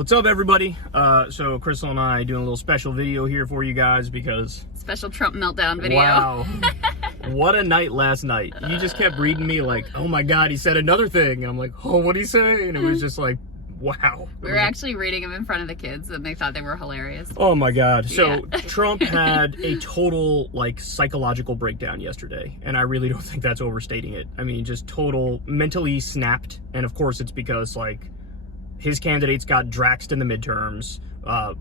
What's up, everybody? So Crystal and I doing a little special video here for you guys because... Special Trump meltdown video. Wow. What a night last night. You just kept reading me like, oh my God, he said another thing. And I'm like, oh, what'd he say? And it was just like, wow. We were actually reading them in front of the kids and they thought they were hilarious. Oh my God. So Trump had a total like psychological breakdown yesterday. And I really don't think that's overstating it. I mean, just total mentally snapped. And of course it's because like his candidates got draxed in the midterms,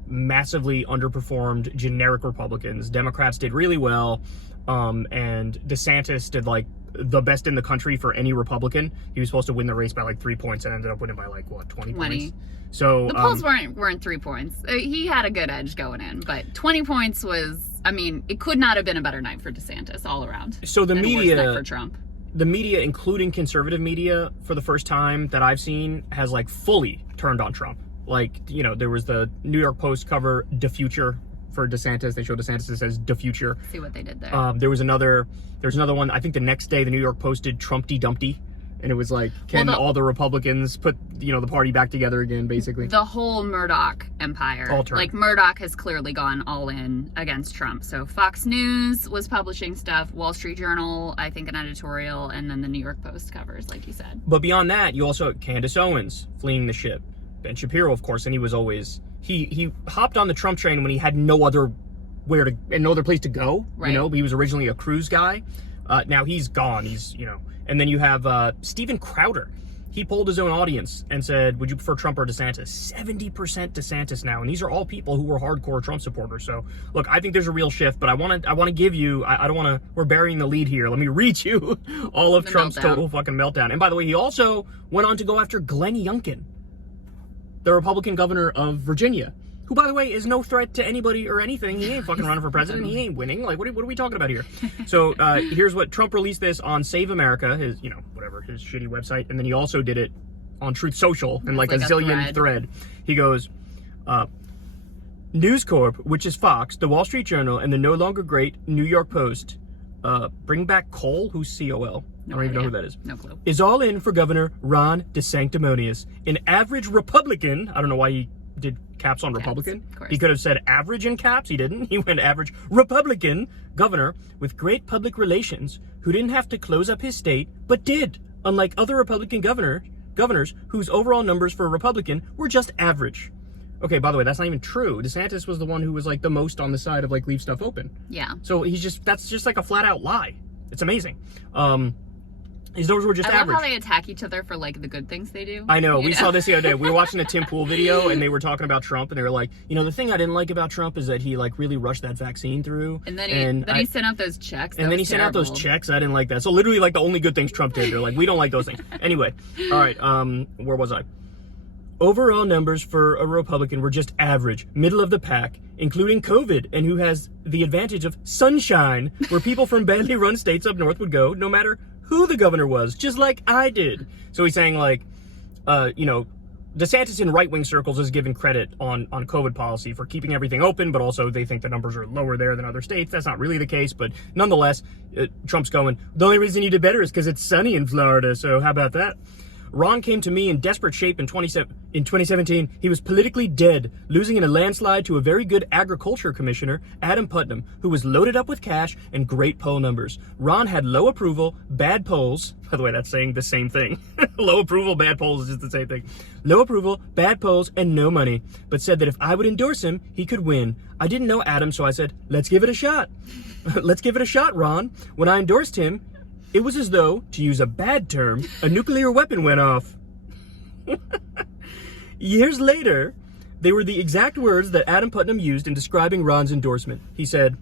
massively underperformed generic Republicans. Democrats did really well. And DeSantis did like the best in the country for any Republican. He was supposed to win the race by like 3 points and ended up winning by like what, 20 points? So the polls weren't 3 points. He had a good edge going in, but 20 points was, I mean, it could not have been a better night for DeSantis all around. So the media, worse night for Trump. The media, including conservative media, for the first time that I've seen, has like fully turned on Trump. Like, you know, there was the New York Post cover "The Future" for DeSantis. They showed DeSantis, it says "The Future." See what they did there. There was another one. I think the next day the New York Post did "Trumpty Dumpty," and it was like, can all the Republicans put, you know, the party back together again, basically. The whole Murdoch empire. Like, Murdoch has clearly gone all in against Trump. So Fox News was publishing stuff, Wall Street Journal, I think an editorial, and then the New York Post covers, like you said. But beyond that, you also had Candace Owens fleeing the ship. Ben Shapiro, of course, and he was always, he hopped on the Trump train when he had no other place to go. Right. You know, he was originally a cruise guy. Now he's gone. He's, you know, and then you have Steven Crowder. He polled his own audience and said, would you prefer Trump or DeSantis? 70% DeSantis now. And these are all people who were hardcore Trump supporters. So look, I think there's a real shift, but I want to give you, I don't want to, we're burying the lead here. Let me read you all of Trump's total fucking meltdown. And by the way, he also went on to go after Glenn Youngkin, the Republican governor of Virginia, who, by the way, is no threat to anybody or anything. He ain't fucking running for president. He ain't winning. Like, what are we talking about here? So here's what Trump released this on Save America, his, you know, whatever, his shitty website. And then he also did it on Truth Social in like a zillion thread. He goes, News Corp, which is Fox, the Wall Street Journal, and the no longer great New York Post, bring back Cole, who's C-O-L. I don't even know who that is. No clue. Is all in for Governor Ron DeSanctimonious, an average Republican. I don't know why he did caps on Republican. He could have said average in caps. He didn't. He went average Republican governor with great public relations who didn't have to close up his state, but did, unlike other Republican governors whose overall numbers for a Republican were just average. Okay, by the way, that's not even true. DeSantis was the one who was like the most on the side of like leave stuff open. Yeah. So that's just like a flat out lie. It's amazing. His numbers were just average. I love how they attack each other for like the good things they do. I know. We saw this the other day. We were watching a Tim Pool video and they were talking about Trump and they were like, you know, the thing I didn't like about Trump is that he like really rushed that vaccine through. And then he sent out those checks. And then he sent out those checks. I didn't like that. So literally like the only good things Trump did. They're like, we don't like those things. Anyway. All right. Where was I? Overall numbers for a Republican were just average, middle of the pack, including COVID, and who has the advantage of sunshine, where people from badly run states up north would go, no matter who the governor was, just like I did. So he's saying like, you know, DeSantis in right-wing circles is given credit on COVID policy for keeping everything open, but also they think the numbers are lower there than other states. That's not really the case, but nonetheless, Trump's going, the only reason you did better is because it's sunny in Florida, so how about that? Ron came to me in desperate shape in 2017. He was politically dead, losing in a landslide to a very good agriculture commissioner, Adam Putnam, who was loaded up with cash and great poll numbers. Ron had low approval, bad polls. By the way, that's saying the same thing. Low approval, bad polls is just the same thing. Low approval, bad polls, and no money, but said that if I would endorse him, he could win. I didn't know Adam, so I said, let's give it a shot. Let's give it a shot, Ron. When I endorsed him, it was as though, to use a bad term, a nuclear weapon went off. Years later, they were the exact words that Adam Putnam used in describing Ron's endorsement. He said,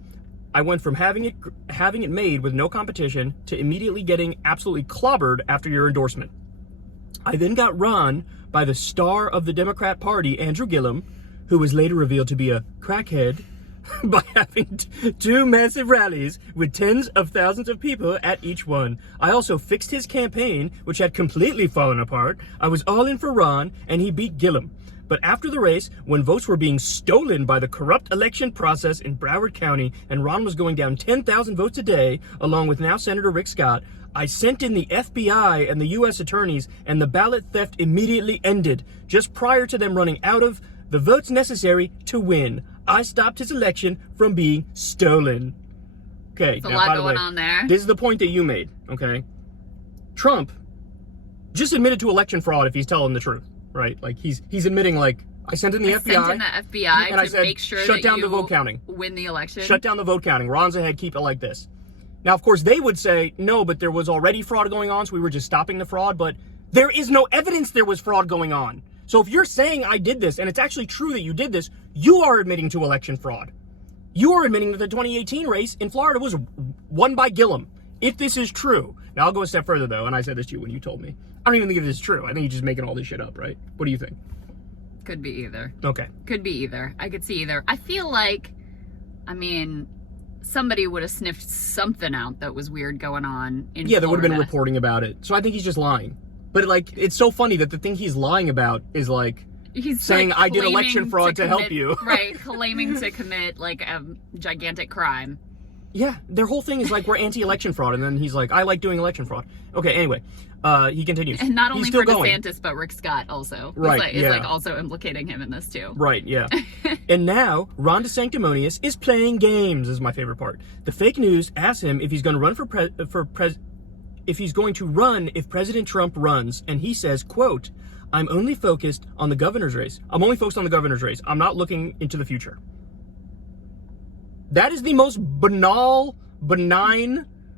I went from having it made with no competition to immediately getting absolutely clobbered after your endorsement. I then got Ron by the star of the Democrat Party, Andrew Gillum, who was later revealed to be a crackhead, by having two massive rallies with tens of thousands of people at each one. I also fixed his campaign, which had completely fallen apart. I was all in for Ron, and he beat Gillum. But after the race, when votes were being stolen by the corrupt election process in Broward County, and Ron was going down 10,000 votes a day, along with now Senator Rick Scott, I sent in the FBI and the U.S. attorneys, and the ballot theft immediately ended, just prior to them running out of the votes necessary to win. I stopped his election from being stolen. Okay, there's a lot going on there. This is the point that you made, okay? Trump just admitted to election fraud if he's telling the truth, right? Like, he's admitting, like, I sent in the FBI. Sent in the FBI and I to said, make sure shut that down you the vote counting. Win the election. Shut down the vote counting. Ron's ahead, keep it like this. Now, of course, they would say, no, but there was already fraud going on, so we were just stopping the fraud. But there is no evidence there was fraud going on. So if you're saying I did this, and it's actually true that you did this, you are admitting to election fraud. You are admitting that the 2018 race in Florida was won by Gillum, if this is true. Now, I'll go a step further, though, and I said this to you when you told me. I don't even think this is true. I think you're just making all this shit up, right? What do you think? Could be either. Okay. Could be either. I could see either. I feel like, I mean, somebody would have sniffed something out that was weird going on in Yeah, there would have been Florida. reporting about it. So I think he's just lying. But, like, it's so funny that the thing he's lying about is, like, he's saying, like, I did election fraud to help you. Right, claiming to commit, like, a gigantic crime. Yeah, their whole thing is like, we're anti-election fraud, and then he's like, I like doing election fraud. Okay, anyway, he continues. And not only he's still for going. DeSantis, but Rick Scott also. Right, Is yeah. like also implicating him in this too. Right, yeah. And now, Ron DeSanctimonious is playing games, is my favorite part. The fake news asks him if he's going to run if President Trump runs, and he says, quote, I'm only focused on the governor's race. I'm only focused on the governor's race. I'm not looking into the future. That is the most benign,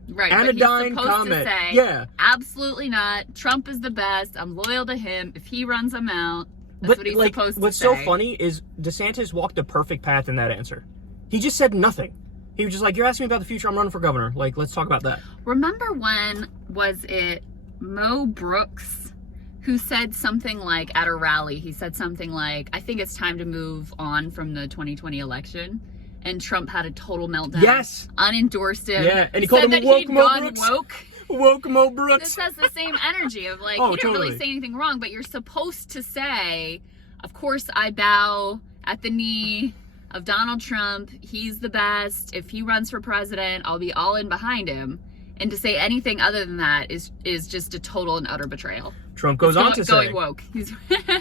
Right, anodyne but he's supposed comment. to say, Yeah. Absolutely not. Trump is the best. I'm loyal to him. If he runs, I'm out. That's what he's supposed to what's say. so funny is DeSantis walked the perfect path in that answer. He just said nothing. He was just like, you're asking me about the future, I'm running for governor. Like, let's talk about that. Remember when, was it Mo Brooks, who said something like, at a rally, he said something like, I think it's time to move on from the 2020 election. And Trump had a total meltdown. Yes. Unendorsed him. Yeah, and he called him woke Mo Brooks. Woke Mo Brooks. This has the same energy of like, Oh, you didn't totally. really say anything wrong, but you're supposed to say, of course I bow at the knee of Donald Trump. He's the best. If he runs for president, I'll be all in behind him. And to say anything other than that is just a total and utter betrayal. Trump goes on to say, going woke.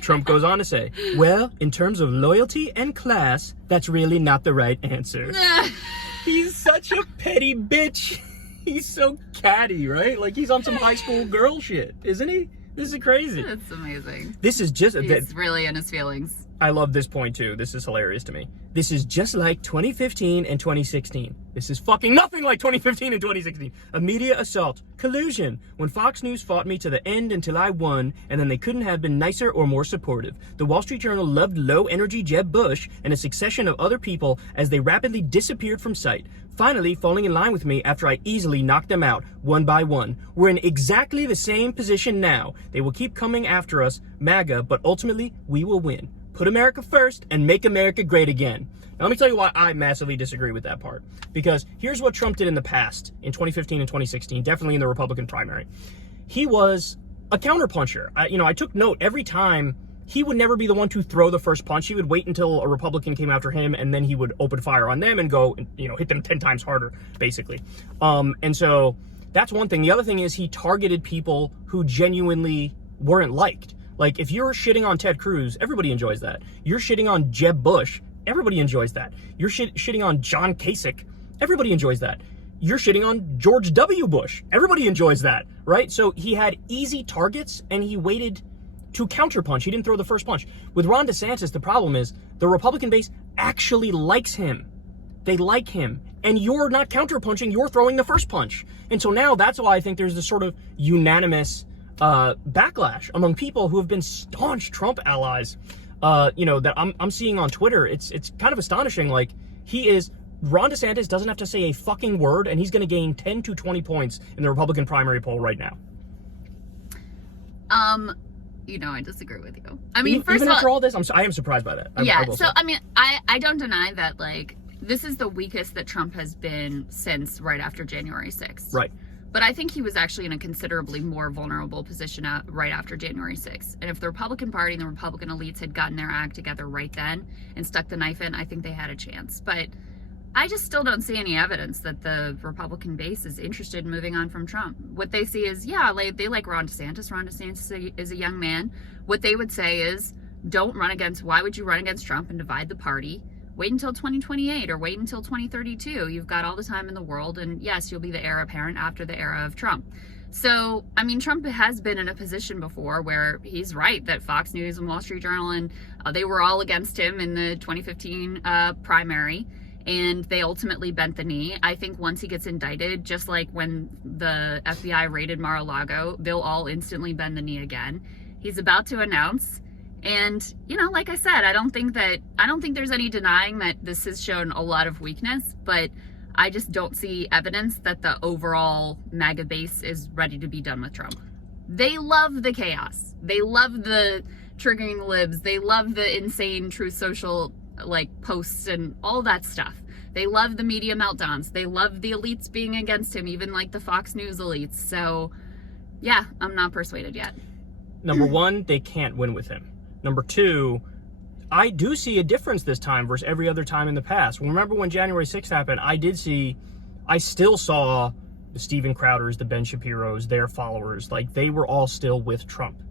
Trump goes on to say, well, in terms of loyalty and class, that's really not the right answer. He's such a petty bitch. He's so catty, right? Like, he's on some high school girl shit, isn't he? This is crazy. That's amazing. This is just... He's really in his feelings. I love this point, too. This is hilarious to me. This is just like 2015 and 2016. This is fucking nothing like 2015 and 2016. A media assault. Collusion. When Fox News fought me to the end until I won, and then they couldn't have been nicer or more supportive. The Wall Street Journal loved low-energy Jeb Bush and a succession of other people as they rapidly disappeared from sight, finally falling in line with me after I easily knocked them out, one by one. We're in exactly the same position now. They will keep coming after us, MAGA, but ultimately, we will win. Put America first and make America great again. Now, let me tell you why I massively disagree with that part. Because here's what Trump did in the past, in 2015 and 2016, definitely in the Republican primary. He was a counterpuncher. I took note every time. He would never be the one to throw the first punch. He would wait until a Republican came after him, and then he would open fire on them and go, hit them 10 times harder, basically. And so that's one thing. The other thing is he targeted people who genuinely weren't liked. Like, if you're shitting on Ted Cruz, everybody enjoys that. You're shitting on Jeb Bush, everybody enjoys that. You're shitting on John Kasich, everybody enjoys that. You're shitting on George W. Bush, everybody enjoys that, right? So he had easy targets, and he waited to counterpunch. He didn't throw the first punch. With Ron DeSantis, the problem is the Republican base actually likes him. They like him. And you're not counterpunching, you're throwing the first punch. And so now that's why I think there's this sort of unanimous backlash among people who have been staunch Trump allies, that I'm seeing on Twitter. It's kind of astonishing. Like, Ron DeSantis doesn't have to say a fucking word, and he's going to gain 10 to 20 points in the Republican primary poll right now. I disagree with you. I mean, first even of all, after all this, I am surprised by that. I don't deny that, like, this is the weakest that Trump has been since right after January 6th. Right. But I think he was actually in a considerably more vulnerable position right after January 6th. And if the Republican Party and the Republican elites had gotten their act together right then and stuck the knife in, I think they had a chance. But I just still don't see any evidence that the Republican base is interested in moving on from Trump. What they see is, yeah, they like Ron DeSantis. Ron DeSantis is a young man. What they would say is, why would you run against Trump and divide the party? Wait until 2028 or wait until 2032. You've got all the time in the world, and yes, you'll be the heir apparent after the era of Trump. So, I mean, Trump has been in a position before where he's right that Fox News and Wall Street Journal and they were all against him in the 2015 primary, and they ultimately bent the knee. I think once he gets indicted, just like when the FBI raided Mar-a-Lago, they'll all instantly bend the knee again. He's about to announce, and, you know, like I said, I don't think there's any denying that this has shown a lot of weakness, but I just don't see evidence that the overall MAGA base is ready to be done with Trump. They love the chaos. They love the triggering the libs. They love the insane Truth Social posts and all that stuff. They love the media meltdowns. They love the elites being against him, even like the Fox News elites. So yeah, I'm not persuaded yet. Number one, they can't win with him. Number two, I do see a difference this time versus every other time in the past. Remember when January 6th happened, I still saw the Steven Crowders, the Ben Shapiros, their followers, like they were all still with Trump.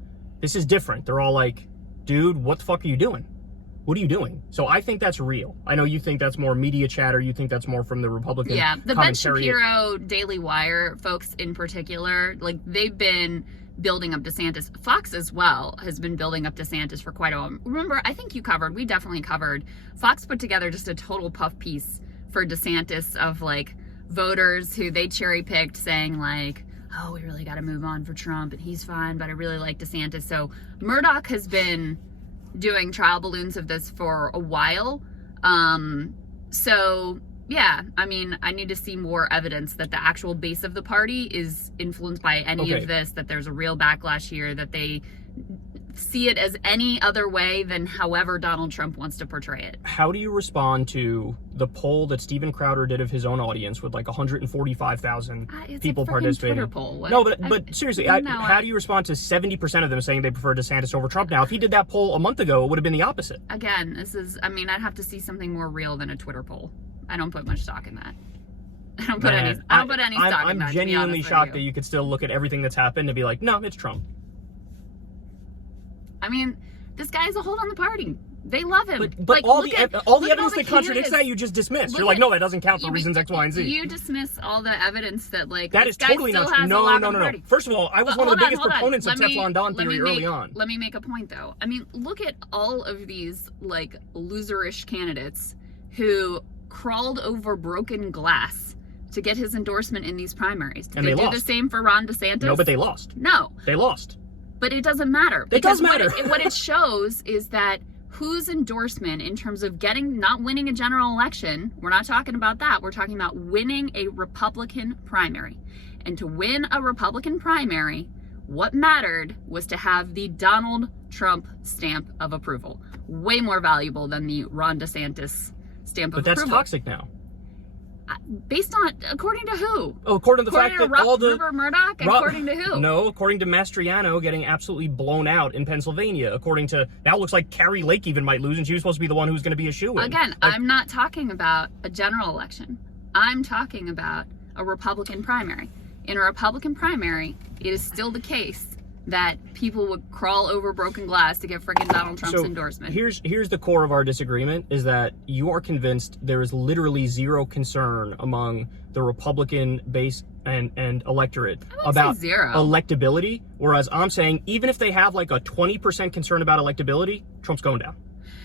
This is different. They're all like, dude, what the fuck are you doing? What are you doing? So I think that's real. I know you think that's more media chatter. You think that's more from the Republican the Ben Shapiro, Daily Wire folks in particular, like they've been building up DeSantis. Fox as well has been building up DeSantis for quite a while. Remember, I think we definitely covered, Fox put together just a total puff piece for DeSantis of like voters who they cherry picked saying like, oh, we really got to move on for Trump and he's fine, but I really like DeSantis. So Murdoch has been doing trial balloons of this for a while. So yeah, I mean, I need to see more evidence that the actual base of the party is influenced by any of this, that there's a real backlash here, that they see it as any other way than however Donald Trump wants to portray it. How do you respond to the poll that Steven Crowder did of his own audience with like 145,000 people participating? Twitter poll. No, but seriously, how do you respond to 70% of them saying they prefer DeSantis over Trump? Now, if he did that poll a month ago, it would have been the opposite. Again, I'd have to see something more real than a Twitter poll. I don't put much stock in that. I don't put any stock in that. I'm genuinely shocked that you could still look at everything that's happened and be like, no, it's Trump. I mean, this guy's a hold on the party. They love him. But like, all the evidence that contradicts that, you just dismiss. You're like, no, that doesn't count for reasons X, Y, and Z. You dismiss all the evidence that, like, that is totally not true. No. First of all, I was one of the biggest proponents of Teflon Don theory early on. Let me make a point, though. I mean, look at all of these, like, loserish candidates who crawled over broken glass to get his endorsement in these primaries. Did they do the same for Ron DeSantis? No, but they lost. No. They lost. But it doesn't matter. It does matter. What it shows is that whose endorsement in terms of not winning a general election, we're not talking about that. We're talking about winning a Republican primary. And to win a Republican primary, what mattered was to have the Donald Trump stamp of approval. Way more valuable than the Ron DeSantis stamp of approval. But that's toxic now. Based on, according to who? Oh, according to the fact that all the Rupert Murdoch. According to who? No, according to Mastriano getting absolutely blown out in Pennsylvania. According to, now it looks like Carrie Lake even might lose, and she was supposed to be the one who's going to be a shoo-in. Again, I'm not talking about a general election. I'm talking about a Republican primary. In a Republican primary, it is still the case that people would crawl over broken glass to get friggin' Donald Trump's endorsement. Here's the core of our disagreement, is that you are convinced there is literally zero concern among the Republican base and electorate about electability, whereas I'm saying even if they have like a 20% concern about electability, Trump's going down.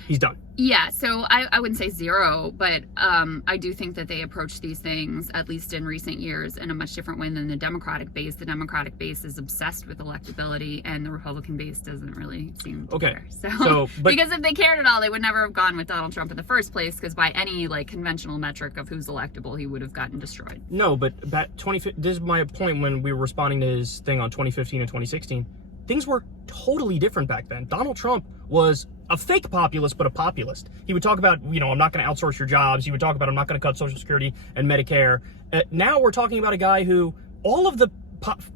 He's done. Yeah, so I wouldn't say zero, but I do think that they approach these things, at least in recent years, in a much different way than the Democratic base. The Democratic base is obsessed with electability, and the Republican base doesn't really seem to care. So because if they cared at all, they would never have gone with Donald Trump in the first place, because by any like conventional metric of who's electable, he would have gotten destroyed. No, but this is my point when we were responding to his thing on 2015 and 2016. Things were totally different back then. Donald Trump was a fake populist, but a populist. He would talk about, I'm not going to outsource your jobs. He would talk about, I'm not going to cut Social Security and Medicare. Now we're talking about a guy who all of the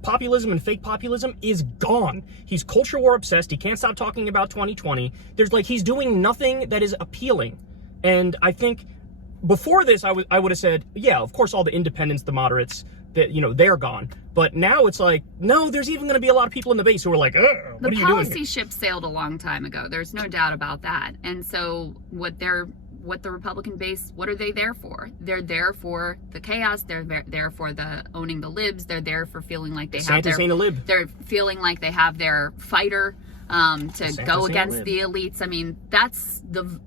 populism and fake populism is gone. He's culture war obsessed. He can't stop talking about 2020. He's doing nothing that is appealing. And I think before this, I would have said, yeah, of course, all the independents, the moderates, that, you know, they're gone. But now it's like, no, there's even going to be a lot of people in the base who are like, what are you doing here? The policy ship sailed a long time ago. There's no doubt about that. And so what the Republican base, what are they there for? They're there for the chaos. They're there for the owning the libs. They're there for feeling like they have DeSantis ain't a lib. They're feeling like they have their fighter to DeSantis go ain't a against lib. the elites. I mean,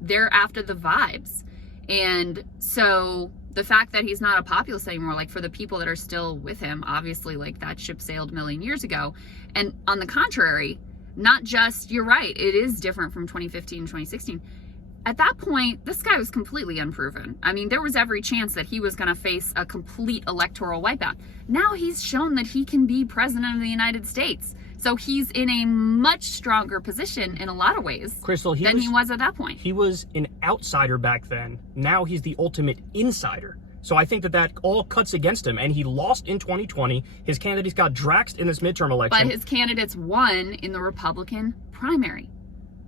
they're after the vibes. And so the fact that he's not a populist anymore, like for the people that are still with him, obviously like that ship sailed a million years ago. And on the contrary, not just, you're right, it is different from 2015, 2016. At that point, this guy was completely unproven. I mean, there was every chance that he was going to face a complete electoral wipeout. Now he's shown that he can be president of the United States. So he's in a much stronger position in a lot of ways, Crystal, than he was at that point. He was an outsider back then. Now he's the ultimate insider. So I think that all cuts against him, and he lost in 2020. His candidates got draxed in this midterm election. But his candidates won in the Republican primary.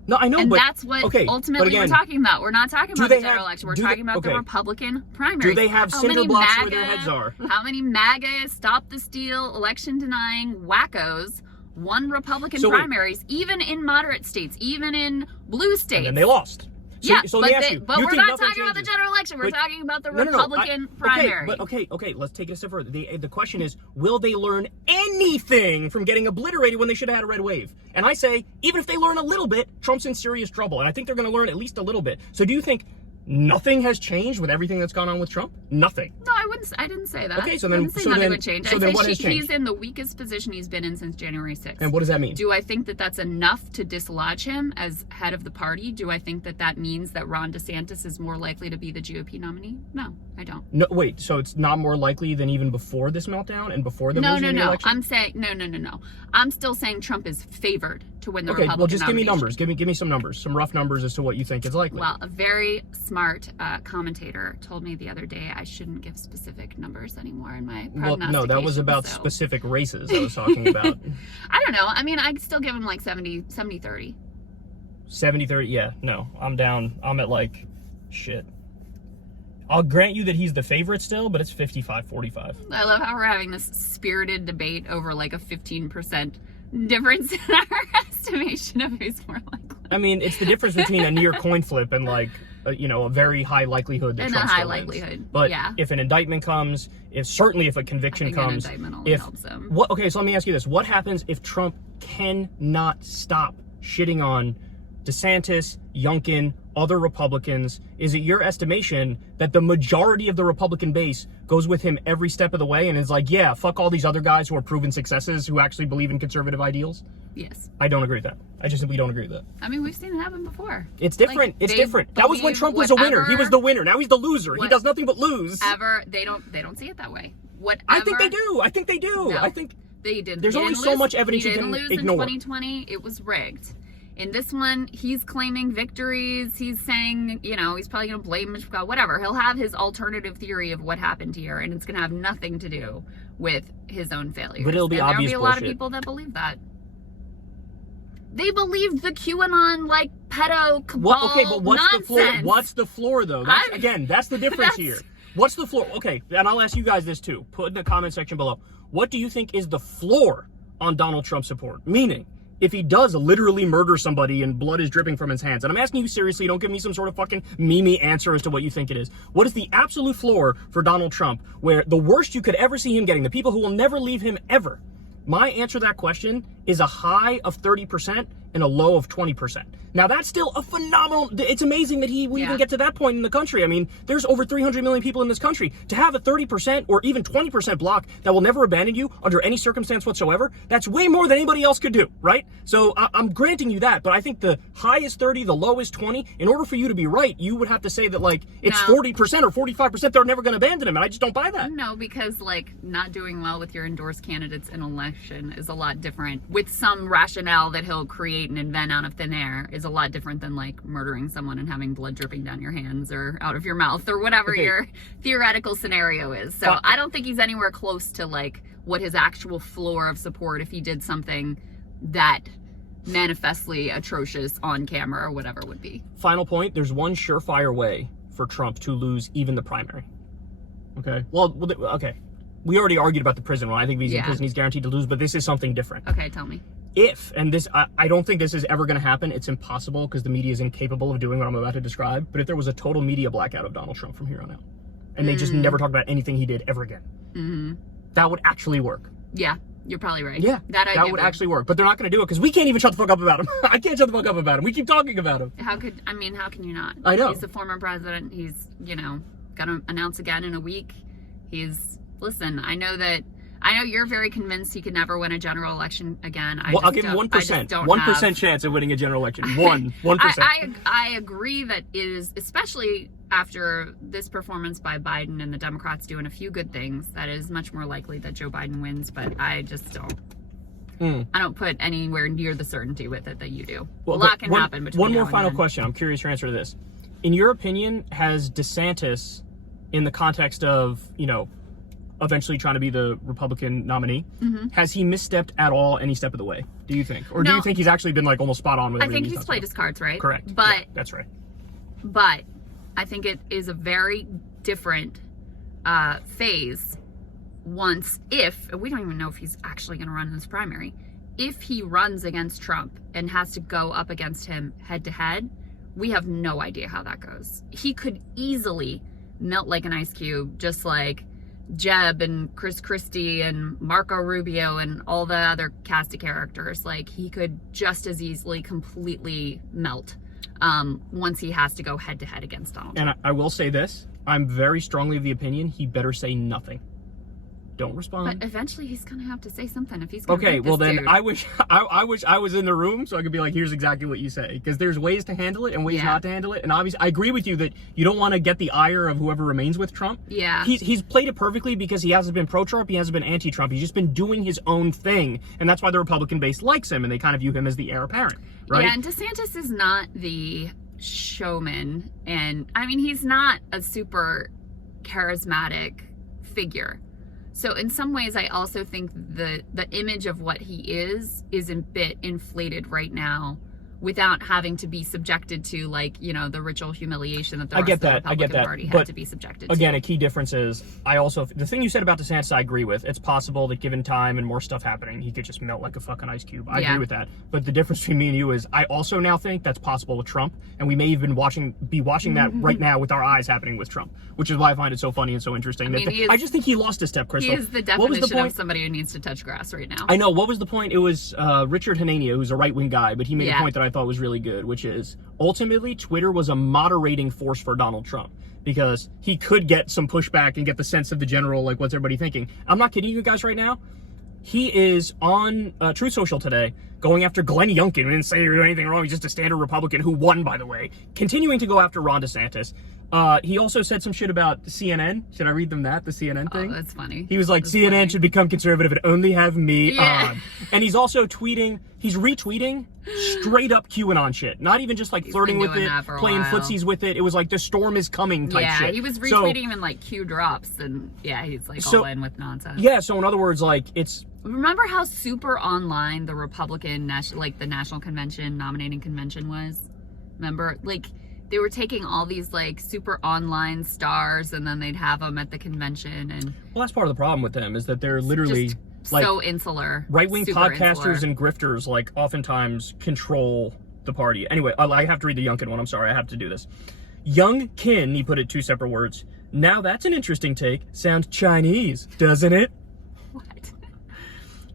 No, I know, and but that's what ultimately again, we're talking about. We're not talking about the general election. We're talking about the Republican primary. Do they have cinder blocks where their heads are? How many MAGA, stop the steal, election denying wackos won Republican primaries, even in moderate states, even in blue states? And then they lost. So let me ask you, but we're not talking about the general election. We're talking about the Republican primary. Okay, let's take it a step further. The question is, will they learn anything from getting obliterated when they should have had a red wave? And I say, even if they learn a little bit, Trump's in serious trouble. And I think they're going to learn at least a little bit. So do you think nothing has changed with everything that's gone on with Trump? Nothing. No, I didn't say that. Okay, so then, nothing would change. So then what has changed? He's in the weakest position he's been in since January 6th. And what does that mean? Do I think that that's enough to dislodge him as head of the party? Do I think that that means that Ron DeSantis is more likely to be the GOP nominee? No, I don't. No, wait. So it's not more likely than even before this meltdown and before the election? No. I'm saying no. I'm still saying Trump is favored to win the Republican well, just give me nomination. numbers. Give me some numbers, some rough numbers as to what you think is likely. Well, a very smart commentator told me the other day I shouldn't give specific numbers anymore in my prognostication. Well, no, that was about specific races I was talking about. I don't know. I mean, I'd still give him like 70-30. 70-30? Yeah, no. I'm down. I'm at like, shit. I'll grant you that he's the favorite still, but it's 55-45. I love how we're having this spirited debate over like a 15% difference in our estimation of who's more likely. I mean, it's the difference between a near coin flip and like, a very high likelihood that Trump still wins. But if an indictment comes, if a conviction comes, an indictment only helps him. Okay, so let me ask you this: what happens if Trump cannot stop shitting on DeSantis, Youngkin, other Republicans? Is it your estimation that the majority of the Republican base goes with him every step of the way and is like, yeah, fuck all these other guys who are proven successes who actually believe in conservative ideals? Yes. I don't agree with that. I just simply don't agree with that. I mean, we've seen it happen before. It's different. It's different. That was when Trump was a winner. He was the winner. Now he's the loser. He does nothing but lose. They don't see it that way. I think they do. No, I think they did. There's only so much evidence you can lose ignore. In 2020, it was rigged. In this one, he's claiming victories. He's saying, he's probably going to blame God, whatever. He'll have his alternative theory of what happened here, and it's going to have nothing to do with his own failures. But it'll be obvious there'll be a lot of people that believe that. They believed the QAnon, pedo cabal but what's nonsense. the floor? What's the floor, though? That's the difference here. What's the floor? Okay, and I'll ask you guys this, too. Put in the comment section below. What do you think is the floor on Donald Trump support? Meaning, if he does literally murder somebody and blood is dripping from his hands, and I'm asking you seriously, don't give me some sort of fucking meme answer as to what you think it is. What is the absolute floor for Donald Trump, where the worst you could ever see him getting, the people who will never leave him ever? My answer to that question is a high of 30% and a low of 20%. Now, that's still a phenomenal... It's amazing that we even get to that point in the country. I mean, there's over 300 million people in this country. To have a 30% or even 20% block that will never abandon you under any circumstance whatsoever, that's way more than anybody else could do, right? So I'm granting you that, but I think the high is 30, the low is 20. In order for you to be right, you would have to say that, it's 40% or 45% they're never going to abandon him, and I just don't buy that. No, because, not doing well with your endorsed candidates in election is a lot different. With some rationale that he'll create and invent out of thin air is a lot different than murdering someone and having blood dripping down your hands or out of your mouth or whatever your theoretical scenario is. So I don't think he's anywhere close to what his actual floor of support if he did something that manifestly atrocious on camera or whatever would be. Final point, there's one surefire way for Trump to lose even the primary. Okay? Well, okay. We already argued about the prison one. I think if he's in prison, he's guaranteed to lose, but this is something different. Okay, tell me. If, and this, I don't think this is ever going to happen. It's impossible because the media is incapable of doing what I'm about to describe. But if there was a total media blackout of Donald Trump from here on out, and they just never talk about anything he did ever again, that would actually work. Yeah, you're probably right. Yeah, that would actually work. But they're not going to do it because we can't even shut the fuck up about him. I can't shut the fuck up about him. We keep talking about him. How can you not? I know. He's the former president. He's, going to announce again in a week. Listen, I know you're very convinced he could never win a general election again. I'll give him 1%. 1% chance of winning a general election. 1%. I agree that it is, especially after this performance by Biden and the Democrats doing a few good things, that is much more likely that Joe Biden wins, but I just don't. I don't put anywhere near the certainty with it that you do. Well, a lot can happen between One more now final and then. question. I'm curious your answer to this. In your opinion, has DeSantis, in the context of, eventually trying to be the Republican nominee, has he misstepped at all any step of the way, do you think? Or do you think he's actually been almost spot on with everything? I think he's played his cards right. Correct. But yeah, that's right. But I think it is a very different phase if we don't even know if he's actually going to run in this primary. If he runs against Trump and has to go up against him head to head, we have no idea how that goes. He could easily melt like an ice cube, just like Jeb and Chris Christie and Marco Rubio and all the other cast of characters. Like, he could just as easily completely melt once he has to go head to head against Donald Trump. And I will say this, I'm very strongly of the opinion he better say nothing. Don't respond. But eventually he's gonna have to say something if he's gonna okay, beat well this then dude. I wish I was in the room so I could be like, here's exactly what you say, because there's ways to handle it and ways not to handle it. And obviously I agree with you that you don't want to get the ire of whoever remains with Trump. Yeah, he's played it perfectly because he hasn't been pro-Trump, he hasn't been anti-Trump, he's just been doing his own thing, and that's why the Republican base likes him and they kind of view him as the heir apparent, right? Yeah, and DeSantis is not the showman, and I mean, he's not a super charismatic figure. So in some ways, I also think the image of what he is a bit inflated right now, without having to be subjected to, like, the ritual humiliation that the rest of the Republican Party had to be subjected to. Again, a key difference is, the thing you said about DeSantis, I agree with. It's possible that given time and more stuff happening, he could just melt like a fucking ice cube. I agree with that. But the difference between me and you is, I also now think that's possible with Trump, and we may even be watching that right now with our eyes happening with Trump, which is why I find it so funny and so interesting. I just think he lost a step, Crystal. He is the definition of somebody who needs to touch grass right now. I know. What was the point? It was Richard Hanania, who's a right-wing guy, but he made a point that I thought was really good, which is, ultimately, Twitter was a moderating force for Donald Trump, because he could get some pushback and get the sense of the general, like, what's everybody thinking. I'm not kidding you guys right now. He is on Truth Social today going after Glenn Youngkin, who didn't say anything wrong. He's just a standard Republican who won, by the way. Continuing to go after Ron DeSantis. He also said some shit about CNN. Should I read them that? The CNN thing? Oh, that's funny. He was like, CNN should become conservative and only have me on. And he's also retweeting straight up QAnon shit. Not even just like flirting with it, playing footsies with it. It was like, the storm is coming type shit. Yeah, he was retweeting him in like Q drops, and he's like all in with nonsense. Yeah, so in other words, like, it's... Remember how super online the Republican, the National Convention, nominating convention was? Remember? Like, they were taking all these, like, super online stars, and then they'd have them at the convention. And well, that's part of the problem with them, is that they're literally... like, so insular. Right-wing podcasters and grifters, like, oftentimes control the party. Anyway, I have to read the Youngkin one. I'm sorry, I have to do this. Youngkin, he put it 2 separate words. Now that's an interesting take. Sounds Chinese, doesn't it? What?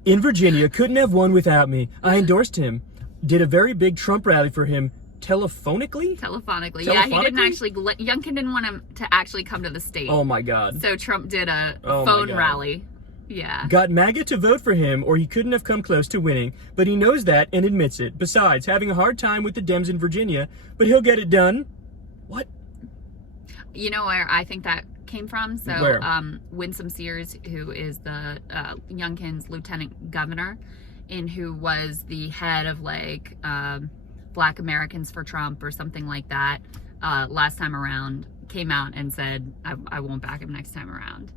In Virginia, couldn't have won without me. I endorsed him. Did a very big Trump rally for him telephonically. Yeah, he didn't actually... Youngkin didn't want him to actually come to the state. Oh, my God. So Trump did a phone rally. Yeah. Got MAGA to vote for him, or he couldn't have come close to winning, but he knows that and admits it. Besides, having a hard time with the Dems in Virginia, but he'll get it done. What? You know where I think that came from? So, where? Winsome Sears, who is the Youngkin's lieutenant governor, and who was the head of, like, Black Americans for Trump or something like that, last time around, came out and said, I won't back him next time around.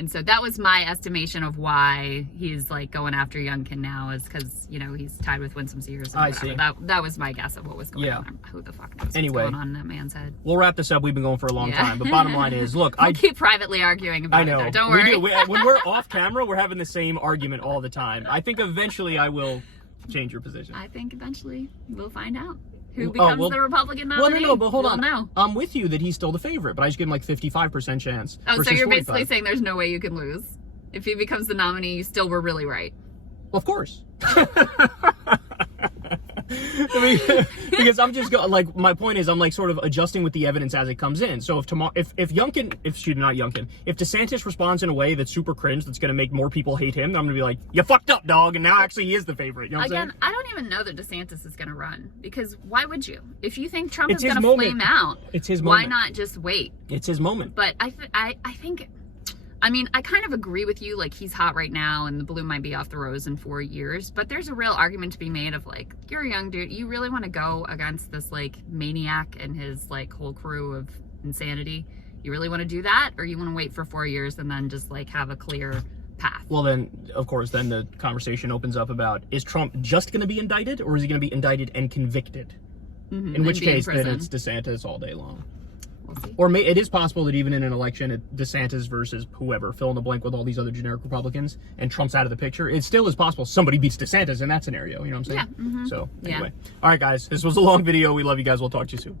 And so that was my estimation of why he's like going after Youngkin now, is because, you know, he's tied with Winsome Sears. I see. That was my guess of what was going on. Who the fuck knows anyway, what's going on in that man's head. We'll wrap this up. We've been going for a long time. But bottom line is, look, I keep privately arguing about it, though. Don't worry. We do. When we're off camera, we're having the same argument all the time. I think eventually I will change your position. I think eventually we'll find out who becomes the Republican nominee. No, but hold on. Know. I'm with you that he's still the favorite, but I just give him like 55% chance. Oh, so you're basically saying there's no way you can lose. If he becomes the nominee, you still were really right. Well, of course. I mean, because I'm just like, my point is, I'm like sort of adjusting with the evidence as it comes in. So if DeSantis responds in a way that's super cringe, that's going to make more people hate him, I'm going to be like, you fucked up, dog. And now actually he is the favorite. You know what I'm saying? I don't even know that DeSantis is going to run, because why would you? If you think Trump is going to flame out, it's his moment. Why not just wait? It's his moment. But I think. I mean, I kind of agree with you, like, he's hot right now and the bloom might be off the rose in 4 years, but there's a real argument to be made of, like, you're a young dude, you really want to go against this, like, maniac and his, like, whole crew of insanity? You really want to do that? Or you want to wait for 4 years and then just, like, have a clear path? Well, then, of course, then the conversation opens up about, is Trump just going to be indicted, or is he going to be indicted and convicted? Mm-hmm. In which case, then it's DeSantis all day long. We'll see. Or it is possible that even in an election, DeSantis versus whoever, fill in the blank with all these other generic Republicans, and Trump's out of the picture, it still is possible somebody beats DeSantis in that scenario. You know what I'm saying? Yeah. Mm-hmm. So, anyway. All right, guys. This was a long video. We love you guys. We'll talk to you soon.